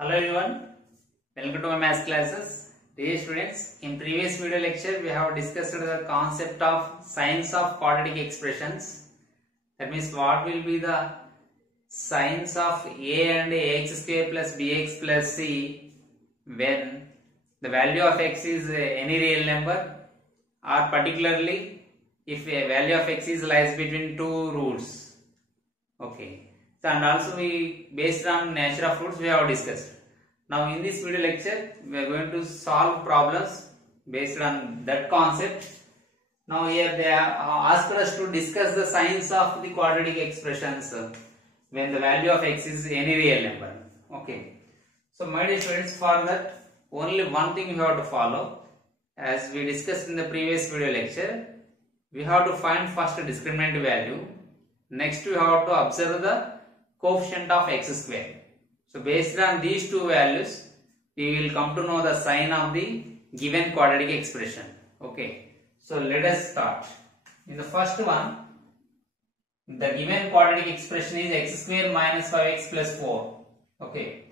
Hello everyone, welcome to my math classes. Dear students, in previous video lecture we have discussed the concept of signs of quadratic expressions. That means what will be the signs of a and ax square plus bx plus c when the value of x is any real number, or particularly if a value of x is lies between two roots. Okay. So, and also we based on nature of roots we have discussed. Now in this video lecture we are going to solve problems based on that concept. Now here they are asked us to discuss the signs of the quadratic expressions when the value of x is any real number. Okay. So my dear students, for that only one thing you have to follow. As we discussed in the previous video lecture, we have to find first discriminant value. Next we have to observe the coefficient of x square. So based on these two values, we will come to know the sign of the given quadratic expression. Okay. So let us start. In the first one, the given quadratic expression is x square minus 5x plus 4. Okay.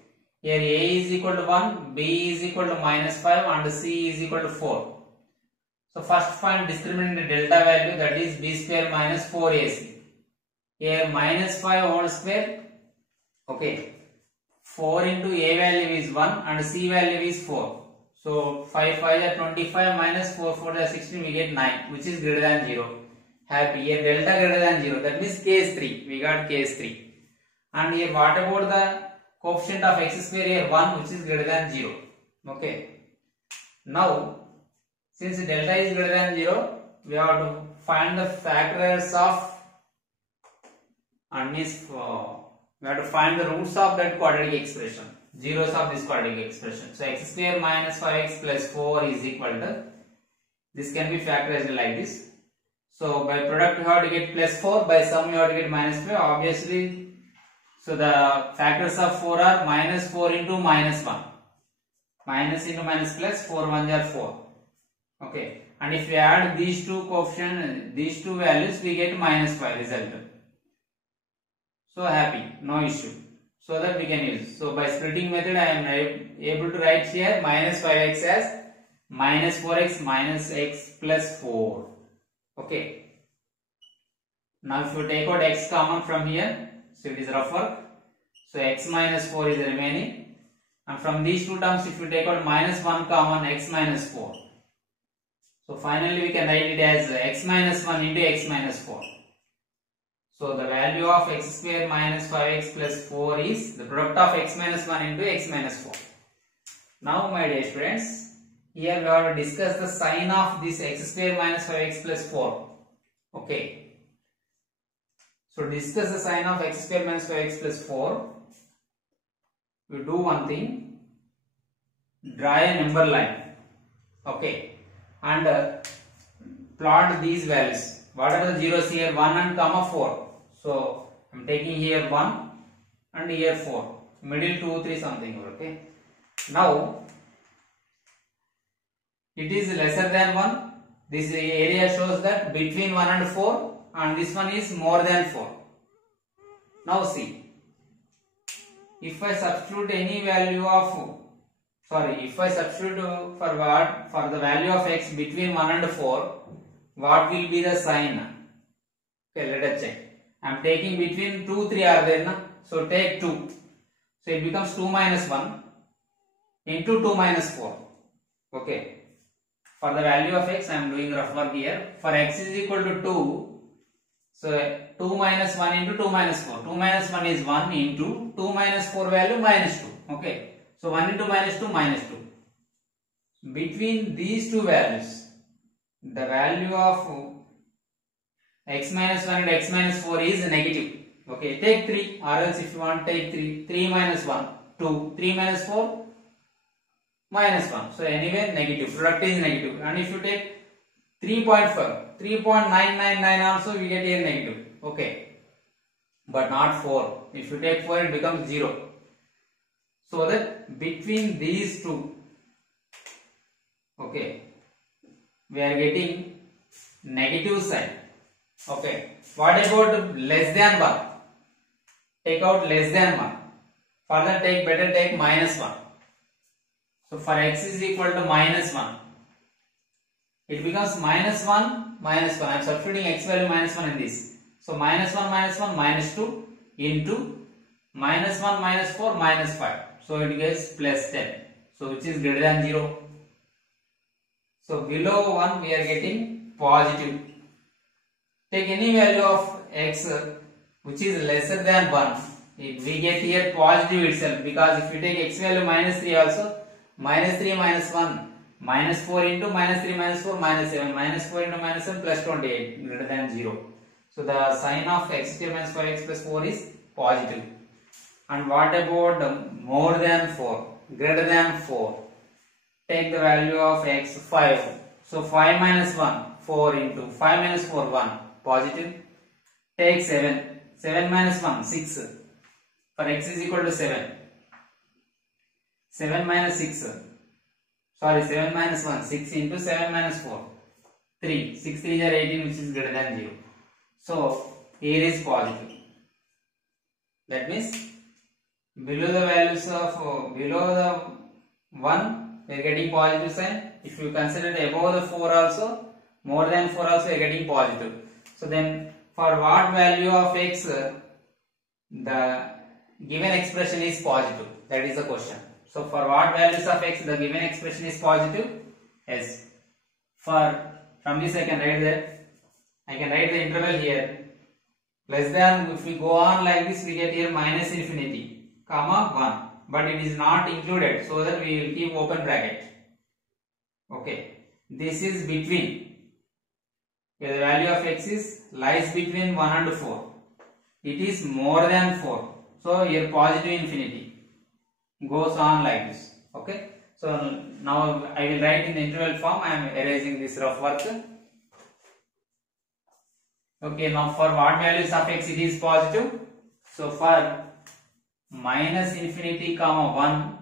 Here a is equal to 1, b is equal to minus 5 and c is equal to 4. So first find discriminant delta value, that is b square minus 4ac. Here minus 5 whole square. Okay. 4 into a value is 1 and c value is 4. So 5 5 are 25 minus 4 4 are 16, we get 9, which is greater than 0. Happy. Here delta greater than 0, that means case 3. We got case 3. And here what about the coefficient of x square? Here 1, which is greater than 0. Okay. Now since delta is greater than 0, we have to find the factors of, and means we have to find the roots of that quadratic expression, zeros of this quadratic expression. So x square minus 5x plus 4 is equal to, this can be factorized like this. So by product you have to get plus 4, by sum you have to get minus 5, obviously. So the factors of 4 are minus 4 into minus 1. Minus into minus plus, 4 1s are 4. Okay. And if we add these two coefficients, these two values, we get minus 5 result. So happy, no issue. So that we can use. So by splitting method I am able to write here minus 5x as minus 4x minus x plus 4. Okay. Now if you take out x common from here, so it is rough work. So x minus 4 is remaining. And from these two terms if you take out minus 1 common, x minus 4. So finally we can write it as x minus 1 into x minus 4. So the value of x square minus 5x plus 4 is the product of x minus 1 into x minus 4. Now my dear students, here we have to discuss the sign of this x square minus 5x plus 4. Okay. So discuss the sign of x square minus 5x plus 4. We do one thing. Draw a number line. Okay. And plot these values. What are the zeros here? 1 and comma 4. So I am taking here 1 and here 4. Middle 2 3 something. Okay. Now it is lesser than 1. This area shows that between 1 and 4, and this one is more than 4. Now see. If I substitute any value of, if I substitute for what? For the value of x between 1 and 4, what will be the sign? Okay, let us check. I am taking between 2, 3 are there, na? So take 2. So it becomes 2 minus 1 into 2 minus 4. Okay. For the value of x, I am doing rough work here. For x is equal to 2. So 2 minus 1 into 2 minus 4. 2 minus 1 is 1 into 2 minus 4 value minus 2. Okay. So 1 into minus 2 minus 2. Between these two values, the value of x minus 1 and x minus 4 is negative. Okay, take 3, or else if you want take 3. 3 minus 1, 2. 3 minus 4, minus 1. So anyway negative, product is negative. And if you take 3.5, 3.999 also we get here negative. Okay, but not 4. If you take 4 it becomes 0. So that between these two, okay, we are getting negative sign. Okay. What about less than 1? Take out less than 1. Further better take minus 1. So for x is equal to minus 1. It becomes minus 1, minus 1. I am substituting x value minus 1 in this. So minus 1, minus 2 into minus 1, minus 4, minus 5. So it gets plus 10. So which is greater than 0. So below 1 we are getting positive. Take any value of x which is lesser than 1. We get here positive itself, because if you take x value minus 3 also, minus 3 minus 1, minus 4 into minus 3 minus 4 minus 7, minus 4 into minus 7 plus 28, greater than 0. So the sign of x square minus 5x plus 4 is positive. And what about more than 4, greater than 4? Take the value of x 5. So 5 minus 1, 4 into 5 minus 4, 1, positive. Take 7, 7 minus 1, 6. For x is equal to 7. 7 minus 6. Sorry, 7 minus 1, 6 into 7 minus 4, 3. 6 3 are 18, which is greater than 0. So here is positive. That means below the values of below the 1 we are getting positive sign. If you consider above the 4 also, more than 4 also, we are getting positive. So then for what value of x the given expression is positive? That is the question. So for what values of x the given expression is positive? Yes. For from this I can write that. I can write the interval here. Less than, if we go on like this, we get here minus infinity, comma 1. But it is not included, so that we will keep open bracket. Okay. This is between. Okay, the value of x is lies between 1 and 4. It is more than 4. So here positive infinity goes on like this. Okay. So now I will write in the interval form. I am erasing this rough work. Okay. Now for what values of x it is positive? So for minus infinity comma 1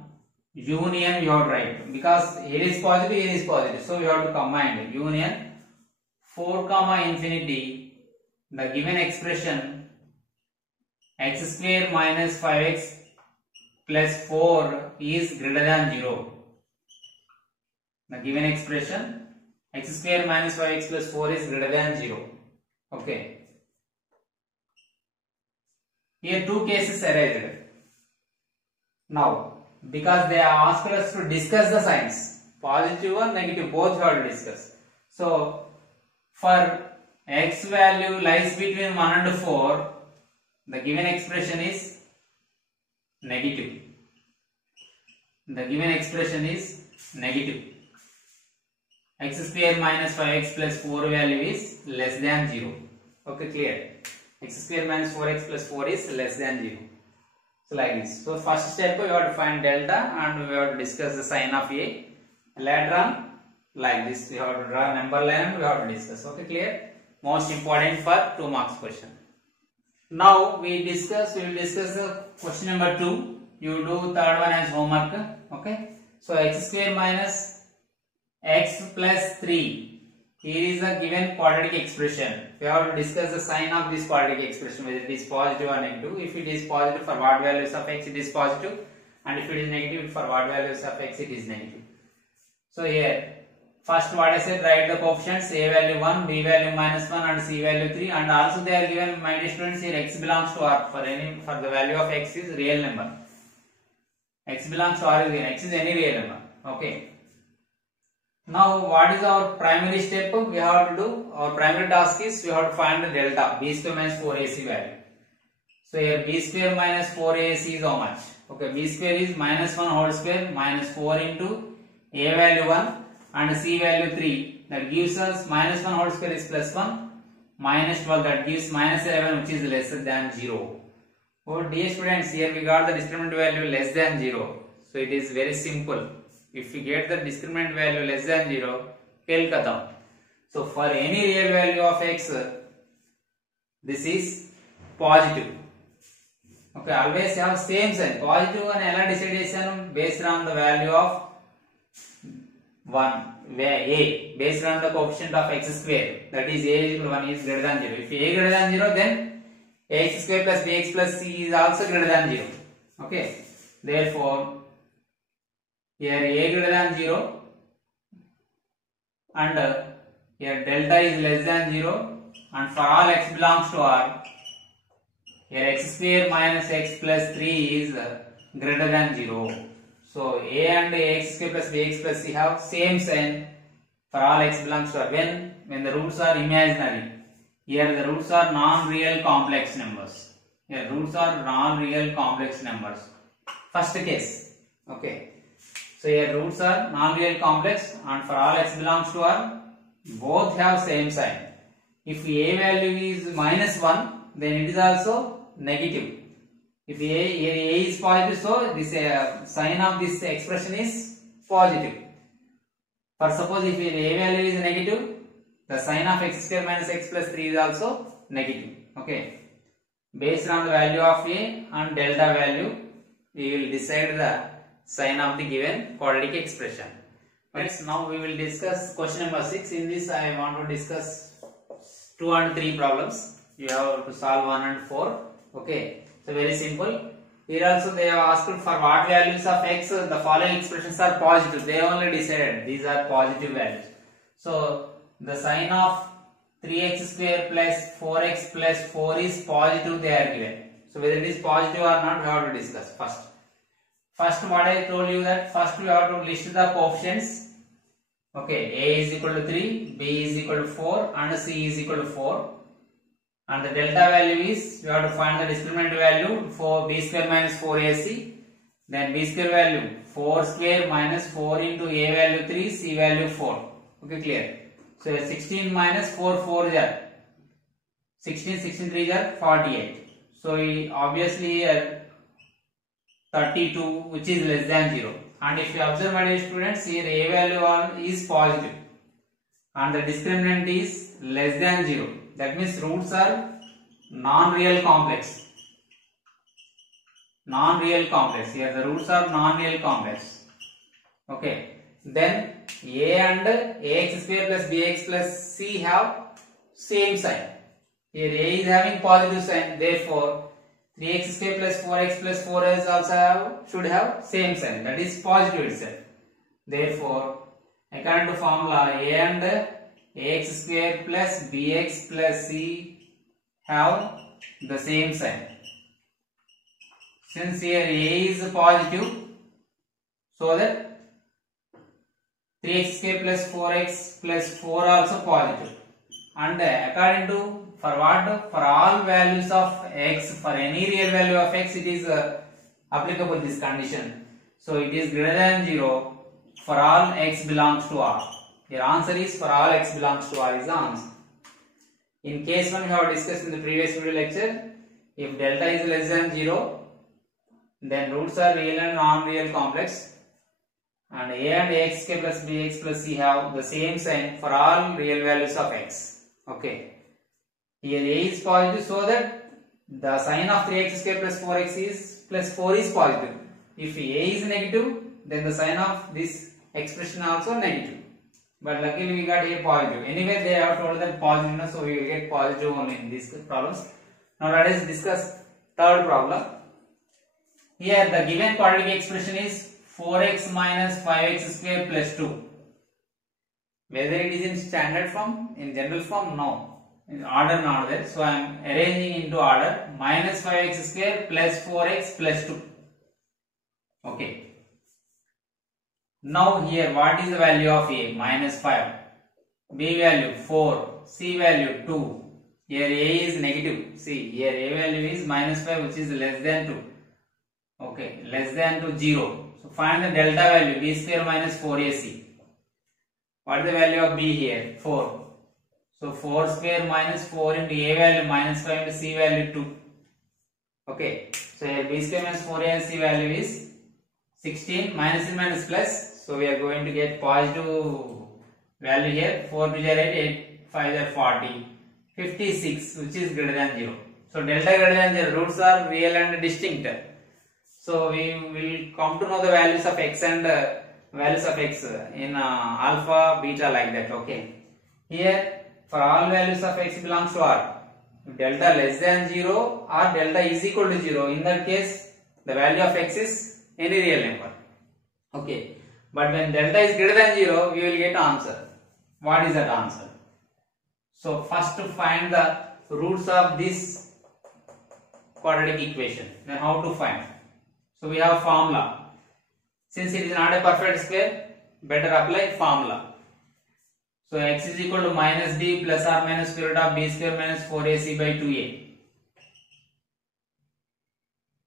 union you have to write, because here is positive, here is positive. So we have to combine union 4 comma infinity. The given expression x square minus 5x plus 4 is greater than 0. The given expression x square minus 5x plus 4 is greater than 0. Okay. Here two cases arise. Now, because they are asked us to discuss the signs, positive or negative, both we have to discuss. So, for x value lies between 1 and 4, the given expression is negative. The given expression is negative. X square minus 5x plus 4 value is less than 0. Okay, clear? X square minus 4x plus 4 is less than 0. So like this. So first step we have to find delta and we have to discuss the sign of A. Later on like this we have to draw number line and we have to discuss. Okay, clear? Most important for 2 marks question. Now we will discuss the question number 2. You do third one as homework. Okay. So x square minus x plus 3. Here is a given quadratic expression. We have to discuss the sign of this quadratic expression, whether it is positive or negative. If it is positive, for what values of x it is positive, and if it is negative, for what values of x it is negative. So here, first what I said, write the coefficients a value 1, b value minus 1 and c value 3, and also they are given, my dear students, here x belongs to R. For the value of x is real number. X belongs to R is given. X is any real number. Okay. Now what is our primary step? We have to do, our primary task is we have to find the delta b square minus 4ac value. So here b square minus 4ac is how much? Okay, b square is minus 1 whole square minus 4 into a value 1 and c value 3. That gives us minus 1 whole square is plus 1 minus 12, that gives minus 11, which is lesser than 0. Oh dear students, here we got the discriminant value less than 0. So it is very simple. If we get the discriminant value less than 0, kel khatam. So for any real value of x, this is positive. Okay, always have same sign. Positive and ela decide based on the value of 1, where a based on the coefficient of x square. That is a is equal to 1 is greater than 0. If a greater than 0, then ax square plus bx plus c is also greater than 0. Okay. Therefore, here a greater than 0 and here delta is less than 0, and for all x belongs to R, here x square minus x plus 3 is greater than 0. So a and ax square plus bx plus c have same sign for all x belongs to R when the roots are imaginary. Here the roots are non-real complex numbers. Here roots are non-real complex numbers. First case. Okay. So here roots are non-real complex, and for all x belongs to R, both have same sign. If a value is minus 1, then it is also negative. If a is positive, so this sign of this expression is positive. For suppose if a value is negative, the sign of x square minus x plus 3 is also negative. Okay. Based on the value of a and delta value, we will decide the sign of the given quadratic expression. Next, now we will discuss question number 6. In this, I want to discuss 2 and 3 problems. You have to solve 1 and 4. Okay. So very simple. Here also they have asked for what values of x the following expressions are positive. They only decided these are positive values. So the sign of 3x square plus 4x plus 4 is positive, they are given. So whether it is positive or not, we have to discuss first. First, what I told you that first we have to list the coefficients. Okay, a is equal to 3, b is equal to 4 and c is equal to 4. And the delta value is, we have to find the discriminant value for b square minus 4ac. Then b square value 4 square minus 4 into a value 3, c value 4. Okay, clear. So 16 minus 4 4 are 16, 16 3 are 48. So obviously here 32, which is less than 0. And if you observe, my dear students, here a value is positive and the discriminant is less than 0. That means roots are non-real complex. Non-real complex. Here the roots are non-real complex. Okay. Then a and ax square plus bx plus c have same sign. Here a is having positive sign. Therefore, 3x square plus 4x plus 4s also should have same sign. That is positive itself. Therefore, according to formula, a and ax square plus bx plus c have the same sign. Since here a is positive, so that 3x square plus 4x plus 4 also positive. And according to for what? For all values of x, for any real value of x, it is applicable this condition. So it is greater than 0 for all x belongs to R. Your answer is for all x belongs to R is the answer. In case 1 we have discussed in the previous video lecture, if delta is less than 0, then roots are real and non-real complex. And a and ax square plus bx plus c have the same sign for all real values of x. Okay. Here a is positive, so that the sign of 3x square plus 4x is plus 4 is positive. If a is negative, then the sign of this expression also negative. But luckily we got a positive. Anyway, they have told that positive, so we will get positive only in these problems. Now let us discuss third problem. Here the given quadratic expression is 4x minus 5x square plus 2. Whether it is in standard form, in general form, no. In order not there. So I am arranging into order. Minus 5x square plus 4x plus 2. Okay. Now here what is the value of a? Minus 5. B value 4. C value 2. Here a is negative. See, here a value is minus 5, which is less than 2. Okay, less than to 0. So find the delta value b square minus 4ac. What is the value of b here? 4. So 4 square minus 4 into a value minus 5 into c value 2. Okay. So here b square minus 4ac value is 16, minus and minus plus. So we are going to get positive value here. 4 to 8, 8, 5 are 40. 56, which is greater than 0. So delta greater than 0. Roots are real and distinct. So we will come to know the values of x and values of x in alpha, beta, like that. Okay. Here for all values of x belongs to R. If delta less than 0 or delta is equal to 0, in that case the value of x is any real number. Okay, but when delta is greater than 0, we will get answer. What is that answer? So first to find the roots of this quadratic equation. Then how to find? So we have formula. Since it is not a perfect square, better apply formula. So x is equal to minus b plus or minus square root of b square minus 4ac by 2a.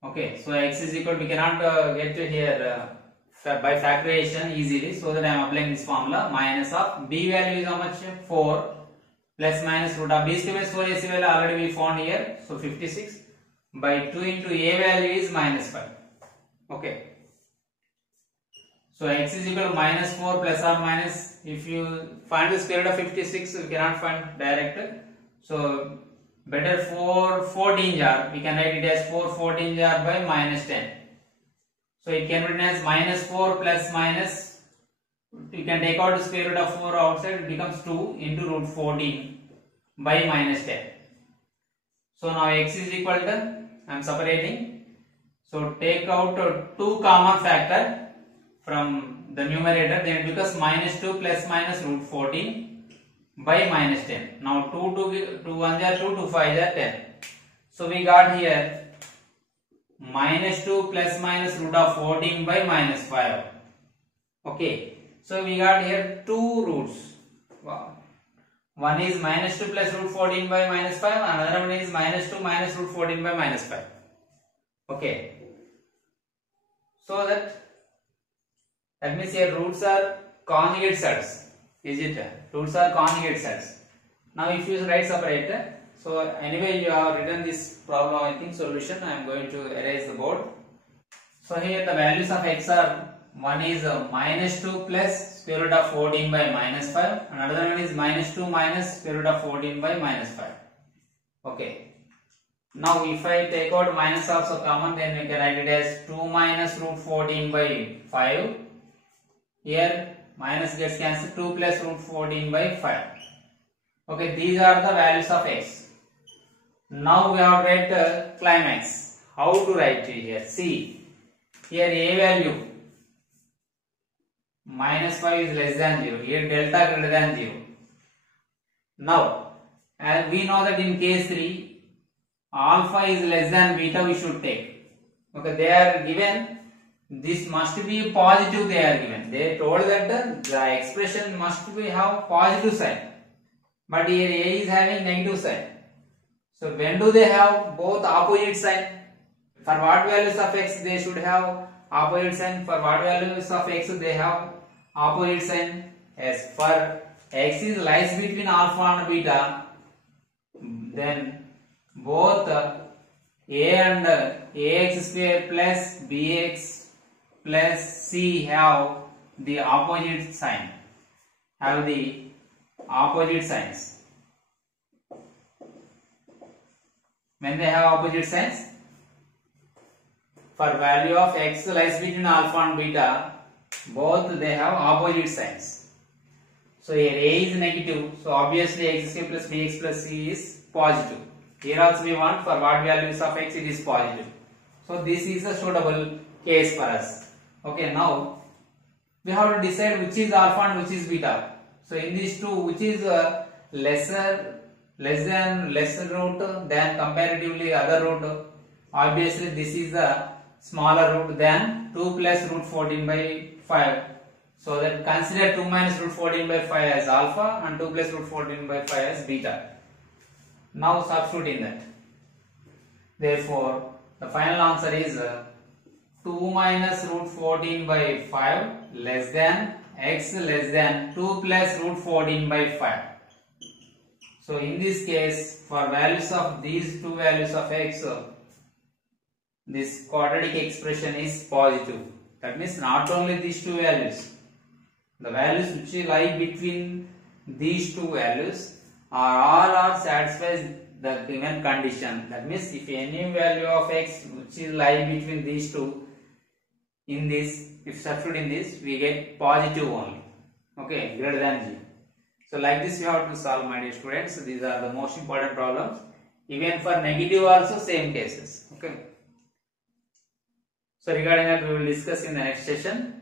Okay, so x is equal to, we cannot get to here by factorization easily, so that I am applying this formula. Minus of b value is how much? 4 plus minus root of b square minus 4ac value already we found here, so 56 by 2 into a value is minus 5. Okay. So x is equal to minus 4 plus or minus, if you find the square root of 56, we cannot find direct. So better 14 jar, we can write it as 14 jar by minus 10. So it can be written as minus 4 plus minus, you can take out the square root of 4 outside, it becomes 2 into root 14 by minus 10. So now x is equal to, I am separating. So take out 2 common factor from the numerator, then it becomes minus 2 plus minus root 14 by minus 10. Now 2 1 are 2, 2 5 are 10. So we got here minus 2 plus minus root of 14 by minus 5. Okay, so we got here 2 roots. Wow. One is minus 2 plus root 14 by minus 5, another one is minus 2 minus root 14 by minus 5. Okay, so that means here roots are conjugate sets. Is it? Roots are conjugate sets. Now if you write separate, so anyway you have written this problem, I think solution, I am going to erase the board. So here the values of x are, one is minus 2 plus square root of 14 by minus 5, another one is minus 2 minus square root of 14 by minus 5. Okay. Now if I take out minus also common, then we can write it as 2 minus root 14 by 5. Here minus gets cancelled, 2 plus root 14 by 5. Okay, these are the values of x. Now we have to write the climax. How to write it here? See, here a value minus 5 is less than 0. Here delta greater than 0. Now, as we know that in case 3, alpha is less than beta, we should take. Okay, they are given, this must be positive, they are given. They told that the expression must be have positive sign. But here a is having negative sign. So when do they have both opposite sign? For what values of x they should have opposite sign? For what values of x they have opposite sign? As for x is lies between alpha and beta, then both a and ax square plus bx plus c have the opposite sign. Have the opposite signs. When they have opposite signs, for value of x lies between alpha and beta, both they have opposite signs. So here a is negative, so obviously x square plus bx plus c is positive. Here also we want for what values of x it is positive. So this is a suitable case for us. Okay, now we have to decide which is alpha and which is beta. So in these two, which is lesser root than comparatively other root? Obviously this is a smaller root than 2 plus root 14 by 5. So that consider 2 minus root 14 by 5 as alpha and 2 plus root 14 by 5 as beta. Now substitute in that. Therefore, the final answer is 2 minus root 14 by 5 less than x less than 2 plus root 14 by 5. So in this case, for values of these two values of x, this quadratic expression is positive. That means not only these two values, the values which lie between these two values are satisfies the given condition. That means if any value of x which is lie between these two, in this, if substitute in this, we get positive only. Okay, greater than 0. So like this you have to solve, my dear students. So these are the most important problems. Even for negative also same cases. Okay. So regarding that, we will discuss in the next session.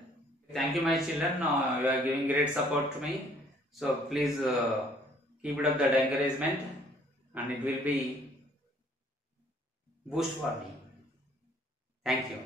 Thank you, my children. You are giving great support to me. So please keep it up that encouragement, and it will be boost for me. Thank you.